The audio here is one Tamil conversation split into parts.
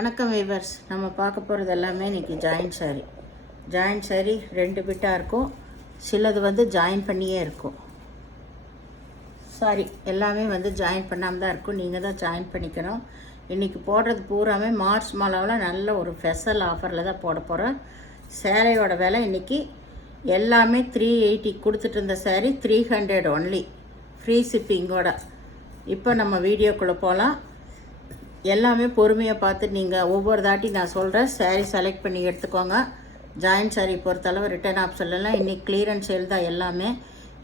வணக்கம் வீவர்ஸ். நம்ம பார்க்க போகிறது எல்லாமே இன்றைக்கி ஜாயின்ட் சாரி 2 பிட்டாக இருக்கும். சிலது வந்து ஜாயின் பண்ணியே இருக்கும். சாரி எல்லாமே வந்து ஜாயின் பண்ணாமல் தான் இருக்கும். நீங்கள் தான் ஜாயின் பண்ணிக்கணும். இன்றைக்கி போடுறது பூராமே மார்ச் மாலாவில் நல்ல ஒரு ஸ்பெஷல் ஆஃபரில் தான் போட போகிறோம். சேலையோட விலை இன்றைக்கி எல்லாமே 380 கொடுத்துட்டு இருந்த சாரி 300 ஒன்லி, ஃப்ரீ ஷிப்பிங்கோட. இப்போ நம்ம வீடியோக்குள்ளே போகலாம். எல்லாமே பொறுமையாக பார்த்து நீங்கள் ஒவ்வொரு தாட்டி நான் சொல்கிறேன் சாரீ செலக்ட் பண்ணி எடுத்துக்கோங்க. ஜாயின்ட் சாரீ பொறுத்தளவு ரிட்டர்ன் ஆப்ஷன்லாம் இன்றைக்கி கிளியரன்ஸ் சேல் தான் எல்லாமே.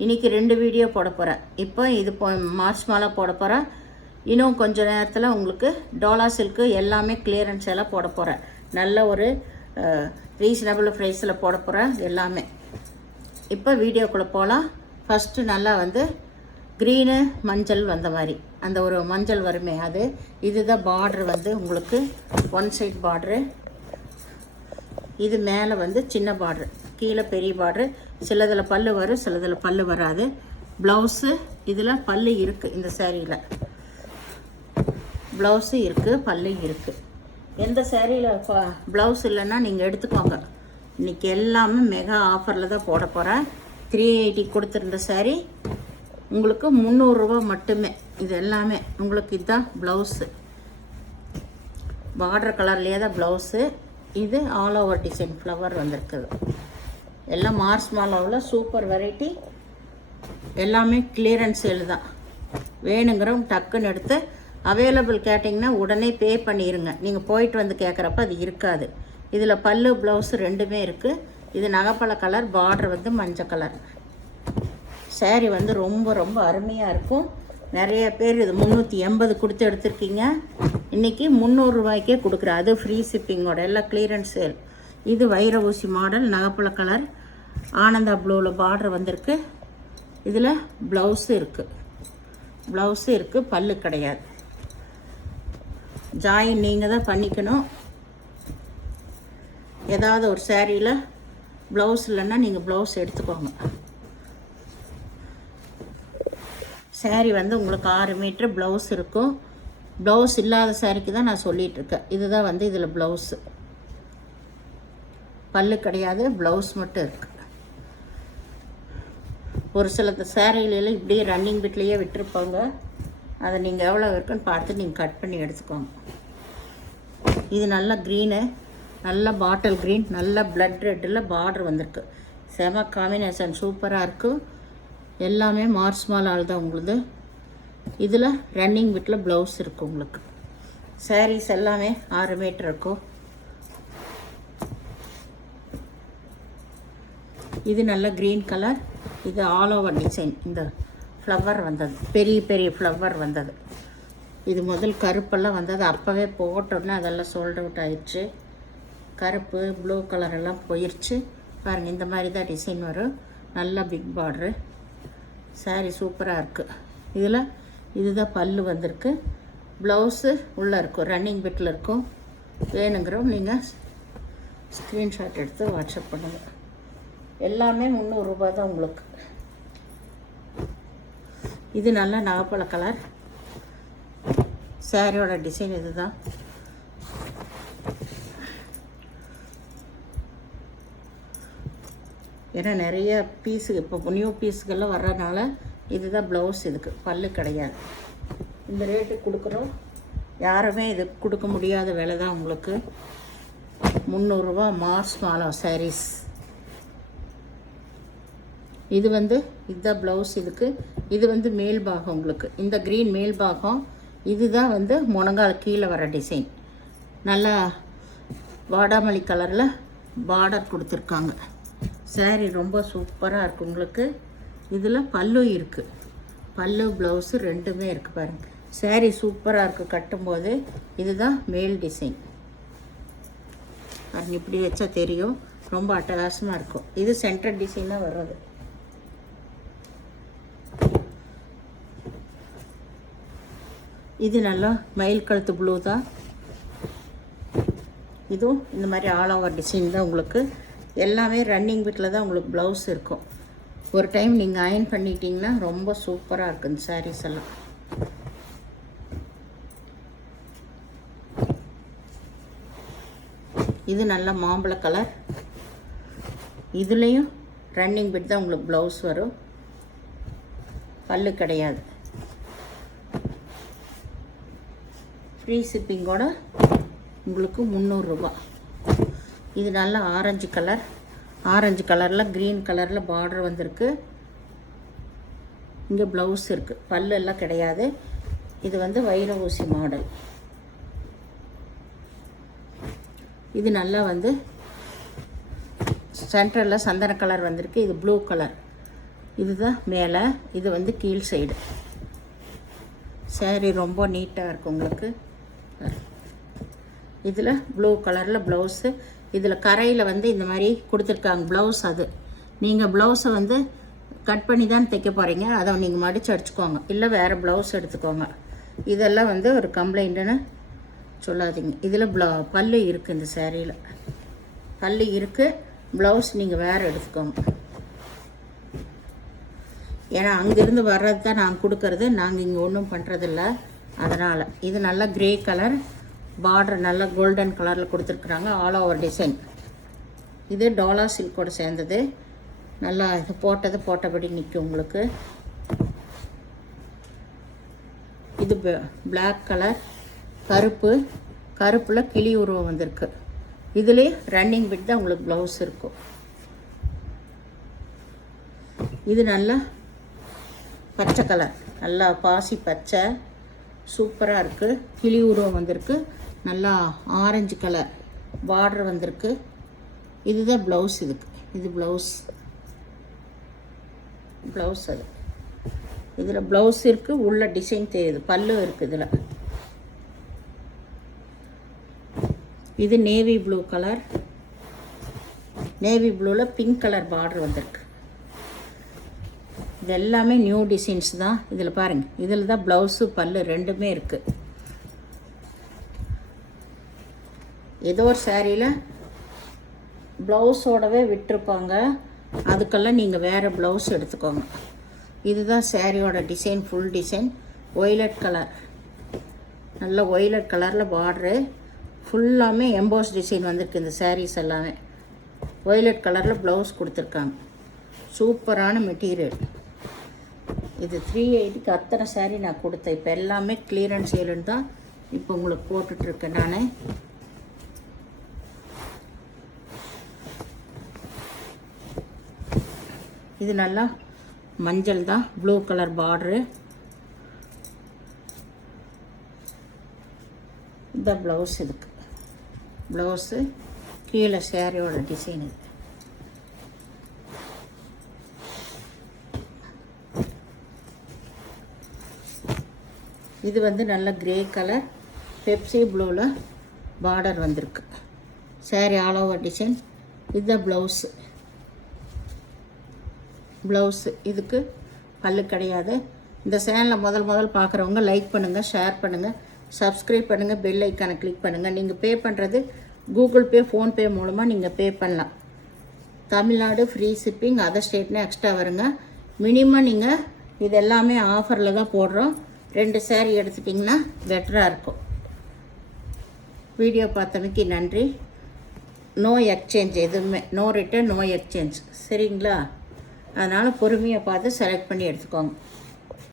இன்றைக்கி 2 வீடியோ போட போகிறேன். இப்போ இது மார்ச் மாலை போட போகிறேன். இன்னும் கொஞ்சம் நேரத்தில் உங்களுக்கு டோலா சில்க்கு எல்லாமே கிளியரன்ஸ் எல்லாம் போட போகிறேன். நல்ல ஒரு ரீசனபிள் ப்ரைஸில் போட போகிறேன் எல்லாமே. இப்போ வீடியோக்குள்ளே போகலாம். ஃபஸ்ட்டு நல்லா வந்து க்ரீனு மஞ்சள் வந்த மாதிரி அந்த ஒரு மஞ்சள் வருமே அது. இதுதான் பார்ட்ரு வந்து உங்களுக்கு 1 சைட் பார்ட்ரு. இது மேலே வந்து சின்ன பார்ட்ரு, கீழே பெரிய பார்ட்ரு. சிலதில் பல்லு வரும், சிலதில் பல்லு வராது. ப்ளவுஸு இதில் பல்லு இருக்குது. இந்த சேரீயில் ப்ளவுஸு இருக்குது, பல்லு இருக்குது. எந்த சேரீயில் ப்ளவுஸ் இல்லைன்னா நீங்கள் எடுத்துக்கோங்க. இன்றைக்கி எல்லாமே மெகா ஆஃபரில் தான் போட போகிறேன். 380 கொடுத்துருந்த சாரீ உங்களுக்கு 300 ரூபா மட்டுமே. இது எல்லாமே உங்களுக்கு இதுதான் ப்ளவுஸு, பார்டர் கலர்லேயே தான் ப்ளவுஸு. இது ஆல் ஓவர் டிசைன் ஃப்ளவர் வந்திருக்குது. எல்லாம் மார்ச் மாலாவில் சூப்பர் வெரைட்டி. எல்லாமே கிளியரன்ஸ் சேல் தான். வேணுங்கிறவங்க டக்குன்னு எடுத்து அவைலபிள் கேட்டிங்கன்னா உடனே பே பண்ணிடுங்க. நீங்கள் போயிட்டு வந்து கேட்குறப்ப அது இருக்காது. இதில் பல்லு ப்ளவுஸு ரெண்டுமே இருக்குது. இது நகைப்பழ கலர், பார்டர் வந்து மஞ்சள் கலர். சாரீ வந்து ரொம்ப ரொம்ப அருமையாக இருக்கும். நிறைய பேர் இது 380 கொடுத்து எடுத்திருக்கீங்க. இன்றைக்கி 300 ரூபாய்க்கே கொடுக்குறேன். அது ஃப்ரீ ஷிப்பிங்கோட. எல்லாம் கிளியரன்ஸ் சேல். இது வைர ஊசி மாடல், நகைப்பழ கலர், ஆனந்தா ப்ளூவில் பார்டர் வந்திருக்கு. இதில் ப்ளவுஸு இருக்குது, பல்லு கிடையாது. ஜாயின் நீங்கள் தான் பண்ணிக்கணும். ஏதாவது ஒரு சாரியில் ப்ளவுஸ் இல்லைன்னா நீங்கள் ப்ளவுஸ் எடுத்துக்கோங்க. சாரீ வந்து உங்களுக்கு 6 மீட்ரு ப்ளவுஸ் இருக்கும். ப்ளவுஸ் இல்லாத சாரீக்கு தான் நான் சொல்லிகிட்ருக்கேன். இதுதான் வந்து இதில் ப்ளவுஸு, பல்லு கிடையாது, ப்ளவுஸ் மட்டும் இருக்குது. ஒரு சில சாரீலாம் இப்படியே ரன்னிங் பிட்லேயே விட்டுருப்பாங்க. அதை நீங்கள் எவ்வளோ இருக்குன்னு பார்த்து நீங்கள் கட் பண்ணி எடுத்துக்கோங்க. இது நல்ல க்ரீனு, நல்ல பாட்டில் க்ரீன், நல்ல பிளட் ரெட்டில் பார்டர் வந்திருக்கு. செம காம்பினேஷன், சூப்பராக இருக்குது. எல்லாமே மார்ச் மாலால் தான் உங்களுது. இதில் ரன்னிங் பிட்டில் ப்ளவுஸ் இருக்குது உங்களுக்கு. சாரீஸ் எல்லாமே 6 மீட்டர் இருக்கும். இது நல்ல க்ரீன் கலர். இது ஆல் ஓவர் டிசைன். இந்த ஃப்ளவர் வந்தது, பெரிய பெரிய ஃப்ளவர் வந்தது. இது முதல் கருப்பெல்லாம் வந்தது. அப்போவே போட்டோன்னே அதெல்லாம் சோல்ட் அவுட் ஆயிடுச்சு. கருப்பு ப்ளூ கலர் எல்லாம் போயிடுச்சு. பாருங்கள், இந்த மாதிரி தான் டிசைன் வரும். நல்லா பிக் பார்ட்ரு. சாரீ சூப்பராக இருக்குது. இதில் இதுதான் பல்லு வந்திருக்கு. ப்ளவுஸு உள்ளே இருக்கும், ரன்னிங் பிட்டில் இருக்கும். வேணுங்கிறவங்க நீங்கள் ஸ்க்ரீன்ஷாட் எடுத்து வாட்ஸ்அப் பண்ணுங்கள். எல்லாமே 300 ரூபா தான் உங்களுக்கு. இது நல்லா நகைப்பழ கலர். சாரியோட டிசைன் இது தான். ஏன்னா நிறைய பீஸு இப்போ நியூ பீஸுக்கெல்லாம் வர்றதுனால இதுதான் ப்ளவுஸ். இதுக்கு பல்லு கிடையாது. இந்த ரேட்டு கொடுக்குறோம். யாருமே இது கொடுக்க முடியாத விலை தான் உங்களுக்கு. 300 ரூபா மார்ச் மாலா சாரீஸ். இது வந்து இதுதான் ப்ளவுஸ். இது வந்து மேல் பாகம் உங்களுக்கு. இந்த க்ரீன் மேல் பாகம். இதுதான் வந்து முழங்கால் கீழே வர டிசைன். நல்லா வாடாமல்லி கலரில் பார்டர் கொடுத்துருக்காங்க. சாரீ ரொம்ப சூப்பராக இருக்குது உங்களுக்கு. இதில் பல்லு இருக்குது, பல்லு ப்ளவுஸு ரெண்டுமே இருக்குது. பாருங்கள், சாரீ சூப்பராக இருக்குது கட்டும்போது. இதுதான் மேல் டிசைன். பாருங்கள், இப்படி வச்சா தெரியும். ரொம்ப அட்டகாசமாக இருக்கும். இது சென்டர் டிசைனாக வர்றது. இது நல்லா மயில் கழுத்து ப்ளூ தான். இதுவும் இந்த மாதிரி ஆல் ஓவர் டிசைன் தான் உங்களுக்கு. எல்லாமே ரன்னிங் பிட்டில் தான் உங்களுக்கு ப்ளவுஸ் இருக்கும். ஒரு டைம் நீங்கள் அயர்ன் பண்ணிட்டீங்கன்னா ரொம்ப சூப்பராக இருக்குது இந்த சாரீஸ் எல்லாம். இது நல்ல மாம்பழ கலர். இதுலேயும் ரன்னிங் பிட் தான் உங்களுக்கு ப்ளவுஸ் வரும், பல்லு கிடையாது. ஃப்ரீ ஷிப்பிங்கோட உங்களுக்கு 300 ரூபா. இது நல்ல ஆரஞ்சு கலர். ஆரஞ்சு கலரில் க்ரீன் கலரில் பார்டர் வந்திருக்கு. இங்கே ப்ளவுஸ் இருக்குது, பல்லு எல்லாம் கிடையாது. இது வந்து வைர ஊசி மாடல். இது நல்லா வந்து சென்டரில் சந்தன கலர் வந்திருக்கு. இது ப்ளூ கலர். இதுதான் மேலே, இது வந்து கீழ் சைடு. சாரீ ரொம்ப நீட்டாக இருக்கும் உங்களுக்கு. இதில் ப்ளூ கலரில் ப்ளவுஸு. இதில் கரையில் வந்து இந்த மாதிரி கொடுத்துருக்காங்க ப்ளவுஸ். அது நீங்கள் ப்ளவுஸை வந்து கட் பண்ணி தான் தைக்க போகிறீங்க, அதை நீங்கள் மடித்து அடிச்சுக்கோங்க, இல்லை வேறு ப்ளவுஸ் எடுத்துக்கோங்க. இதெல்லாம் வந்து ஒரு கம்ப்ளைண்ட்டுன்னு சொல்லாதீங்க. இதில் பல்லு இருக்குது, இந்த சேரீயில் பல்லு இருக்குது. ப்ளவுஸ் நீங்கள் வேறு எடுத்துக்கோங்க. ஏன்னா அங்கேருந்து வர்றது தான் நாங்கள் கொடுக்கறது, நாங்கள் இங்கே ஒன்றும் பண்ணுறதில்ல. அதனால் இது நல்லா க்ரே கலர், பார்டர் நல்லா கோல்டன் கலரில் கொடுத்துருக்குறாங்க, ஆல் ஓவர் டிசைன். இது டோலா சில்கோடு சேர்ந்தது. நல்லா இது போட்டபடி நிற்கும் உங்களுக்கு. இது பிளாக் கலர், கருப்பில் கிளி உருவம் வந்திருக்கு. இதுலேயே ரன்னிங் பிட் தான் உங்களுக்கு ப்ளவுஸ் இருக்கும். இது நல்லா பச்சை கலர், நல்லா பாசி பச்சை, சூப்பராக இருக்குது. கிளி உருவம் வந்திருக்கு. நல்லா ஆரஞ்சு கலர் பார்டர் வந்திருக்கு. இதுதான் ப்ளவுஸ். இது ப்ளவுஸ் அது. இதில் ப்ளவுஸ் இருக்குது, உள்ள டிசைன் தெரியுது, பல்லு இருக்குது இதில். இது நேவி ப்ளூ கலர். நேவி ப்ளூவில் பிங்க் கலர் பார்டர் வந்திருக்கு. இது எல்லாமே நியூ டிசைன்ஸ் தான். இதில் பாருங்கள், இதில் தான் ப்ளவுஸு பல்லு ரெண்டுமே இருக்குது. ஏதோ ஒரு சாரியில் ப்ளவுஸோடவே விட்டுருப்பாங்க, அதுக்கெல்லாம் நீங்கள் வேறு ப்ளவுஸ் எடுத்துக்கோங்க. இதுதான் சாரியோட design, full design. Violet colour, நல்ல ஒய்லட் கலரில் பார்டரு ஃபுல்லாமே எம்போஸ் டிசைன் வந்திருக்கு. இந்த சாரீஸ் எல்லாமே ஒய்லட் கலரில் ப்ளவுஸ் கொடுத்துருக்காங்க. சூப்பரான மெட்டீரியல். இது 380க்கு அத்தனை சாரீ நான் கொடுத்தேன். இப்போ எல்லாமே கிளியரன்ஸ் சேலுன்னு தான் இப்போ உங்களுக்கு போட்டுட்ருக்கேன் நான். இது நல்லா மஞ்சள் தான், ப்ளூ கலர் பார்டரு. இந்த ப்ளவுஸ் இதுக்கு ப்ளவுஸு கீழே சேரீயோட டிசைன். இது வந்து நல்ல கிரே கலர், பெப்சி ப்ளூவில் பார்டர் வந்திருக்கு. Sari all over design. இதுதான் ப்ளவுஸு. இதுக்கு பல்லு கிடையாது. இந்த சேனலை முதல் பார்க்குறவங்க லைக் பண்ணுங்கள், ஷேர் பண்ணுங்கள், சப்ஸ்கிரைப் பண்ணுங்கள், பெல் ஐக்கானை கிளிக் பண்ணுங்கள். நீங்கள் பே பண்ணுறது கூகுள் பே, ஃபோன்பே மூலமாக நீங்கள் பே பண்ணலாம். தமிழ்நாடு ஃப்ரீ ஷிப்பிங், அதர் ஸ்டேட்னு எக்ஸ்ட்ரா வருங்க. மினிமம் நீங்கள் இது எல்லாமே ஆஃபரில் தான் போடுறோம். 2 சாரீ எடுத்துட்டிங்கன்னா பெட்டராக இருக்கும். வீடியோ பார்த்தமைக்கு நன்றி. நோ எக்ஸ்சேஞ்ச், எதுவுமே நோ ரிட்டர்ன், நோ எக்ஸ்சேஞ்ச், சரிங்களா? அதனால் பொறுமையாக பார்த்து செலக்ட் பண்ணி எடுத்துக்கோங்க.